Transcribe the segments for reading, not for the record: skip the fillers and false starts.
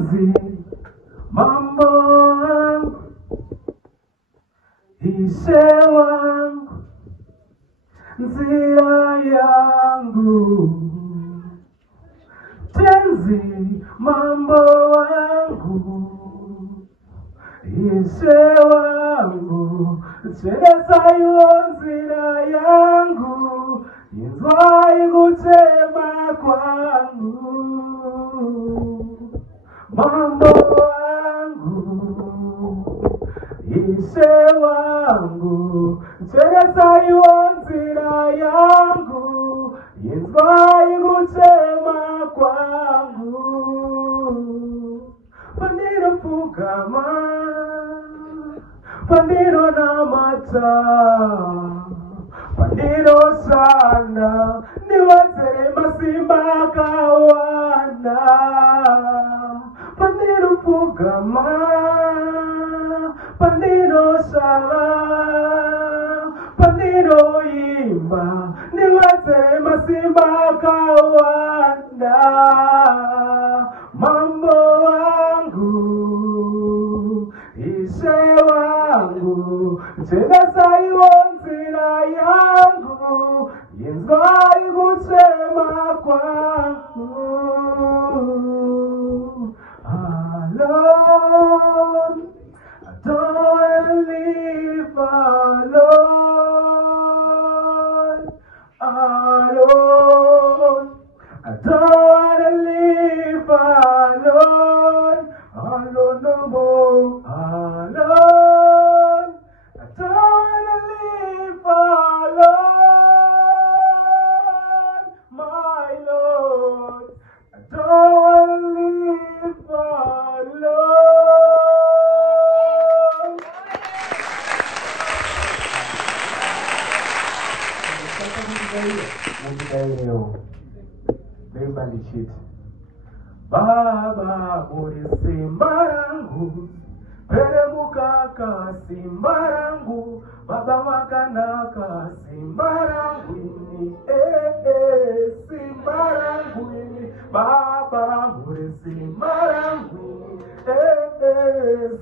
Tenzi mambo wangu, ishe wangu, njia yangu. Tenzi mambo wangu, ishe wangu, chereza nzira yangu, inzwa igutema kwangu. Mambo wangu, ishe wangu, chereza nzira yangu, inzwa igutema kwangu. Pandiro fukama, pandiro namata, pandiro sana, niwazere masimba kawana. Pandiro fukama, pandiro sala, pandiro imba, niwazere masimba kawana. Mambo wangu, ishe wangu, chereza nzira yangu, inzwa igutema kwangu. Alone, I don't live alone. Alone, I don't live alone. Alone no more. Alone, I don't live alone. My Lord, I don't live alone. Baba muri simbarangu, peremuka simbarangu, baba makanaka simbarangu ini, simbarangu ini, baba muri simbarangu,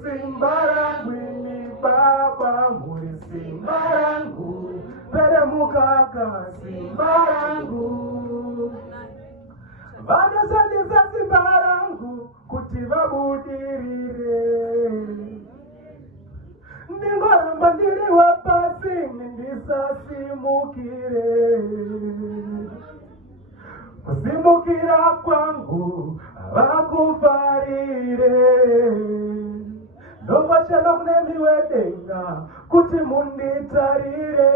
simbarangu ini, baba muri simbarangu, peremuka simbarangu. Vana sandisa simbarangu kuti vabudirire, ndingoramba ndiri wapasi ndisasimukire. Kusimukira kwangu vakufarire, ndombashana kunemiwedenga kuti munditarire.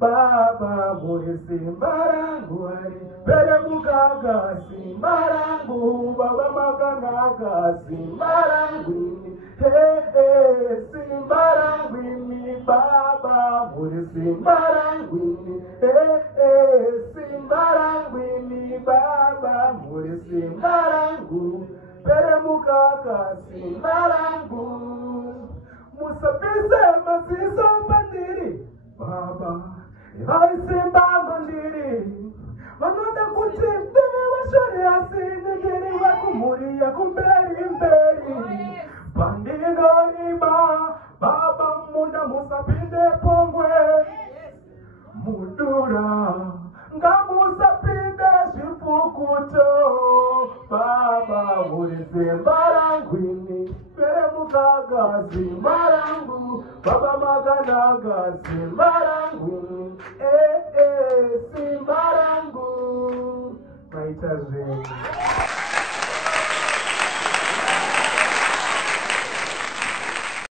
Baba muri simbarangu ari peremuka simbarangu, baba makanaka simbarangu, simbarangu ini, baba muri simbarangu, simbarangu ini, baba muri simbarangu, peremuka simbarangu. Musafise masiso bandiri, baba hai simba bandiri, vanoda kuti bebe washore asini giri wakumuria kumberi mberi. Bandino riba, baba muda musapinde pongwe, mudura ngamusapinde shifukuto. Baba muri simbarangu ini, peremuka simbarangu, baba maganaga simbarangu, simbarangu. Maitazeni.